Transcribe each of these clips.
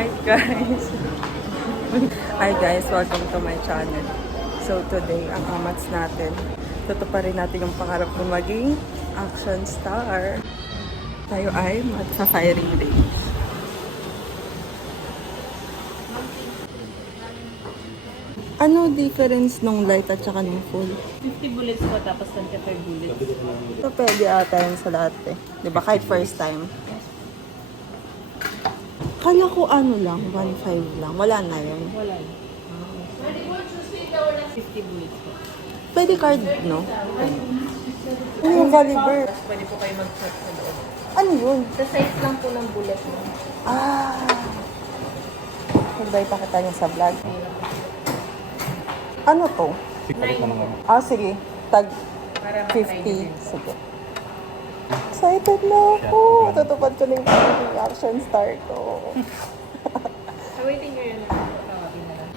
Hi guys! Hi guys! Welcome to my channel. So today, ang amats natin, tutuparin natin yung pangarap kong maging action star. Tayo ay magsa-firing range. Ano difference nung light at saka nung full? 50 bullets po, tapos 25 bullets. Ito pwede ata yun sa lahat eh. Diba? Kahit first time. Kala ko ano lang, 1.5 lang. Wala na yun. Wala. 50 bullets po. Pwede card, no? Ano yung caliber? Pwede po kayo mag-shot sa loob. Ano yun? Sa size lang po ng bullet mo. Ah! Hindi pakita niya sa vlog. Ano to? Ah, sige. Tag Para 50. Sige. Excited na ako. Tutupad ko na yung pagiging action star ko. Awaiting nyo yun. Tawagin na lang.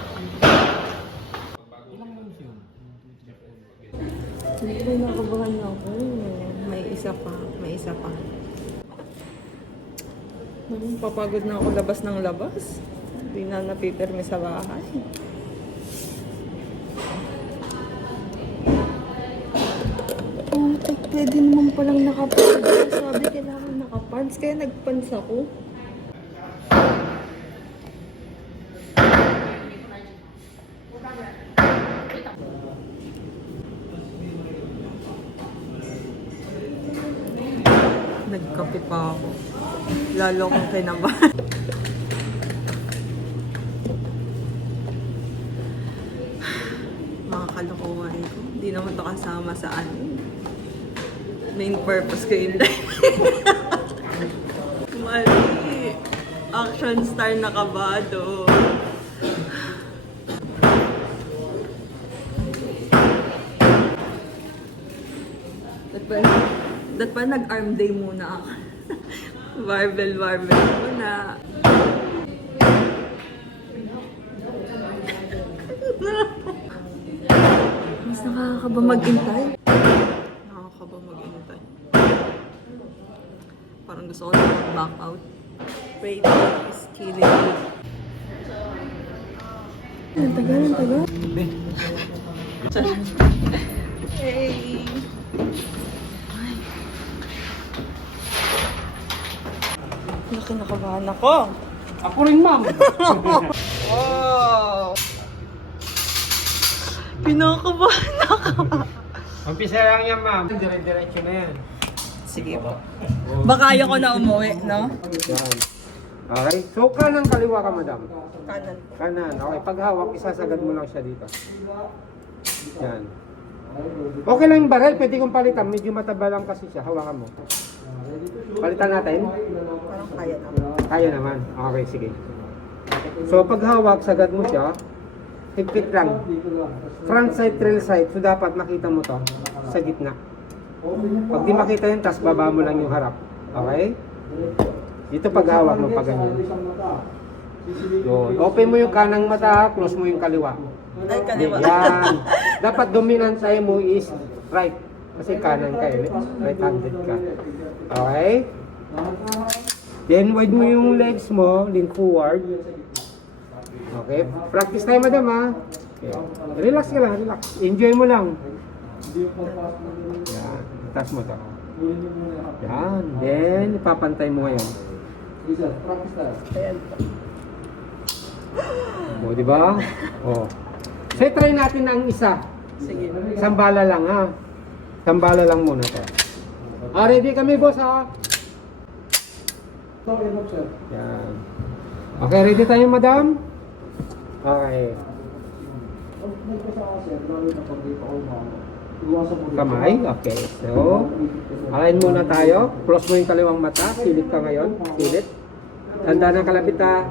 Hindi na nakabahan na ako. May isa pa. May isa pa. Papagod na ako labas ng labas. Hindi na napipirme sa bahay. Pwede naman palang nakapants. Sabi kailangan nakapants. Kaya nagpants ako. Nagkape pa ako. Lalo akong kinabahan. Mga kalokohan ko. Hindi naman ito kasama sa ano. Main purpose ko yun dahil. Mali. Action star na kabado. Dat pa nag-arm day muna ako. Barbell muna. Mas nakakaba mag-intay. Nakakaba mag-intay. Parang gusto ko na mag-back out. Wait, is killing me. Ang tagal. Hey! Kinakabahan ako. Ako rin, ma'am. Wow! Kinakabahan ako. Umpisa lang yan, ma'am. Dire-diretso na yan. Sige po. Baka ayoko na umuwi, no? Yan. Okay. So, kanang kaliwa ka, madam. Kanan. Kanan. Okay. Pag hawak, isasagad mo lang siya dito. Yan. Okay lang yung barrel. Pwede kong palitan. Medyo mataba lang kasi siya. Hawakan mo. Palitan natin. Parang kaya na. Kaya naman. Okay, sige. So, pag hawak, sagad mo siya. Higpit lang. Front side, trail side. So, dapat makita mo to sa gitna. Pag di makita yun, tas baba mo lang yung harap. Okay? Dito pag hawak mo, pag ganyan. Yun. Open mo yung kanang mata, close mo yung kaliwa. Ay, kaliwa. Yan. Dapat dominant sa'yo mo is right. Kasi kanan ka, right-handed ka. Okay? Then, wide mo yung legs mo, lean forward. Okay? Practice tayo, madam, ha? Okay. Relax ka lang, relax. Enjoy mo lang. Yan. Taas mo to. Yan. Then, ipapantay mo ngayon. Ayan. O, di ba? O. So, try natin ang isa. Sige. Sambala lang, ha? Sambala lang muna to. Ready kami, boss, ha? Yan. Okay, ready tayo, madam? Okay. Kamay, okay. So, align muna tayo. Close mo yung kaliwang mata. Silip ka ngayon. Silip. Tanda ng kalapit, ha?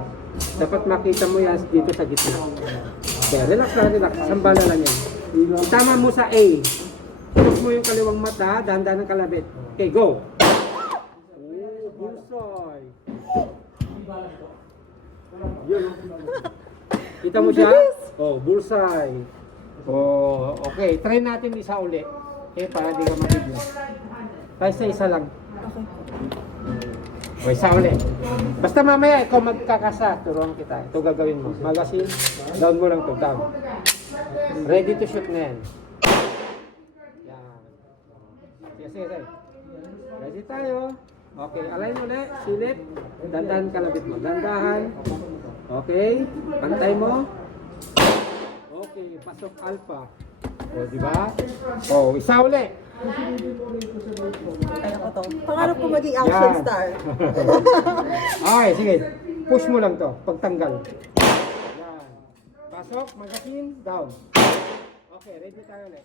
Dapat makita mo yan dito sa gitna. Okay, relax lang, relax. Sambala lang yan. Tama mo sa A. Close mo yung kaliwang mata. Dahan-dahan ng kalapit. Okay, go! Bullseye. Kita mo siya? Oh, bullseye. Oh, okay. Try natin isa uli. Okay, para di ka mabigla. Tayo sa isa lang. Okay. O, isa ulit. Basta mamaya, ikaw magkakasa. Turuan kita. Ito gagawin mo. Magazine, down mo lang to, down. Ready to shoot na yan. Yan. Sige. Ready tayo. Okay, align ulit. Silip. Dandahan kalabit mo. Dandahan. Okay. Pantay mo. Okay, pasok alpha. O, di ba? O, isa ulit. Ay, ako to. Pangarap ko maging action Yan. star. Okay, sige. Push mo lang to. Pagtanggal. Yan. Pasok, magazine, down. Okay, ready tayo ulit.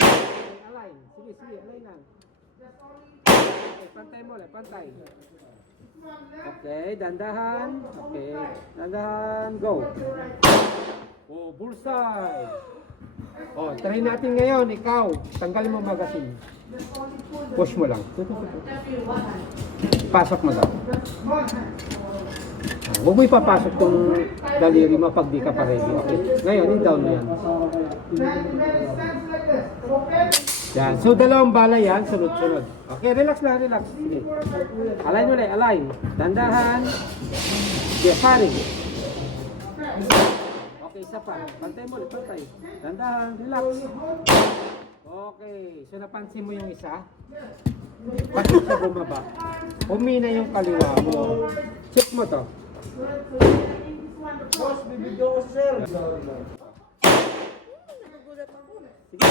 Okay, align. Sige, align lang. Okay, pantay mo ulit, pantay. Okay, dandahan. Okay, dandahan, go. Oh, bullseye. Oh, try natin ngayon, ikaw. Tanggalin mo magazine. Push mo lang. Pasok mo daw. Huwag mo ipapasok tong daliri mo pag di ka pa ready. Okay? Ngayon, i-down mo yan. Yan. So, dalawang bala yan, sunod-sunod. Okay, relax lang, relax. Sige. Align mo lang, align. Dandahan. Sige, paring. Okay, isa pa. Pantay mo ulit, pantay. Dandahan, relax. Okay, so napansin mo yung isa? Pati siya bumaba. Humina yung kaliwa mo. Check mo to. Boss, bibigyan ko sir. Sige,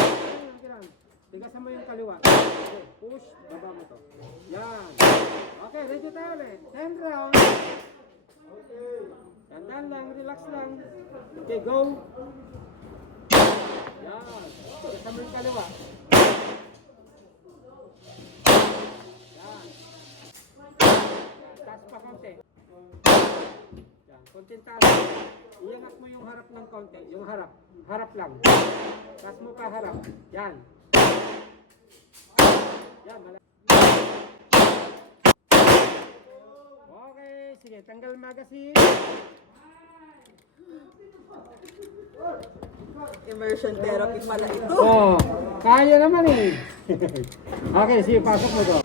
tigasan mo yung kaliwa. Okay, push, baba mo to. Yan. Okay, ready tayo ulit. 10 round. Dandan lang, relax lang. Okay, go. Yan. Tigasan mo yung kaliwa. Yan. Taas pa konti. Yan, konting taas. Iangat mo yung harap ng konti. Yung harap. Harap lang. Taas mo pa harap. Yan. Yan, okay, sige, tanggal magazine. Immersion therapy pala ito. Oh, kaya naman eh. Okay, sige, pasok mo to.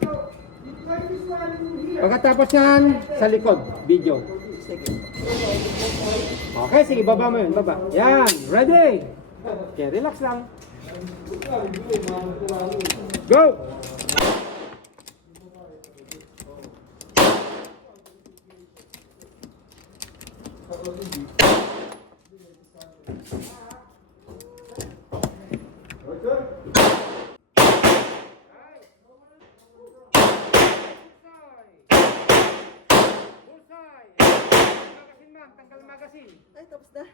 Pagkatapos yan, sa likod, video. Sige. Okay, sige, baba mo yun, baba. Yan, ready? Okay, relax lang. Go! Tanggal magazine. Ay, tapos na.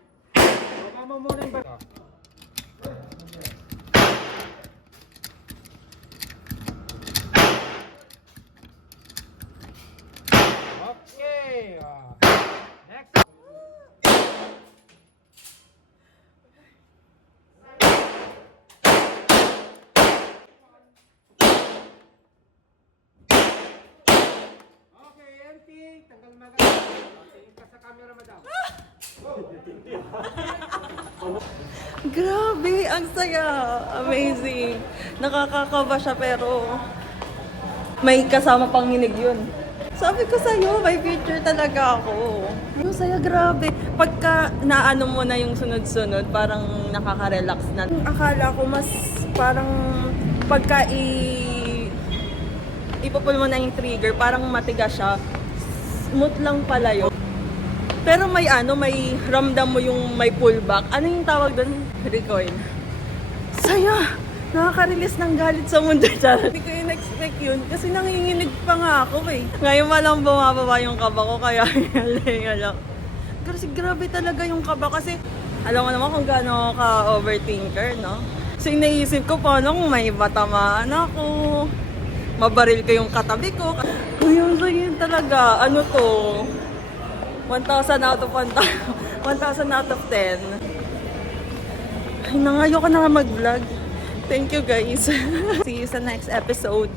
Baba mo muna yung bata. Okay. Next. Okay, empty. Tanggal magazine. Tingin ka sa camera, madam. Grabe, ang saya. Amazing. Nakakakaba siya pero may kasama pang hinig yun. Sabi ko sa'yo, may future talaga ako. Ang saya, grabe. Pagka naano mo na yung sunod-sunod, parang nakaka-relax na. Akala ko mas parang pagka ipupul mo na yung trigger, parang matigas siya. Smooth lang pala yun. Pero may ramdam mo yung may pullback. Ano yung tawag doon? Recoil. Saya! Nakaka-release ng galit sa mundo. Hindi ko in-expect yun. Kasi nanginginig pa nga ako eh. Ngayon malang bumababa yung kaba ko. Kaya lang. Kasi grabe talaga yung kaba. Kasi alam mo naman kung gaano ka-overthinker, no? So inaisip ko paano kung may matamaan ako. Mabaril ko yung katabi ko. Yung yun talaga. Ano to? 1,000 out of 1,000 out of 10. Ay, nangayo ka na nga mag-vlog. Thank you guys. See you sa next episode.